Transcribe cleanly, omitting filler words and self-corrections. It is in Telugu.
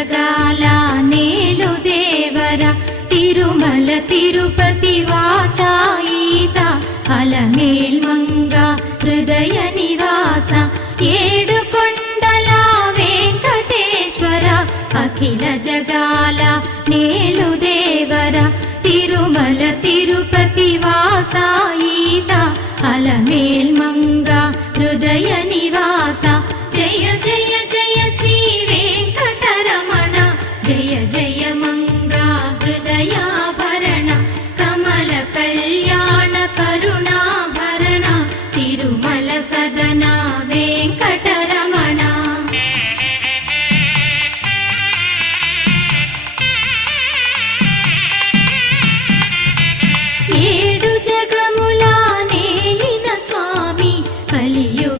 జగాల నేలు దేవర తిరుమల తిరుపతి వాస ఈసా అలమేల్ మంగ హృదయ నివాస ఏడు కొండల వెంకటేశ్వర అఖిల జగాల నేలు దేవర తిరుమల తిరుపతి వాస ఈసా అలమేల్ మంగ హృదయ నివాస